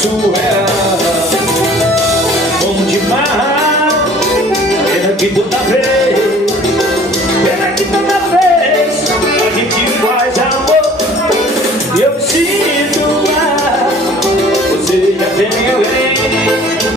surreal. Bom demais. Pena que toda vez, pena que toda vez a gente faz amor e eu me sinto mal. Você já tem alguém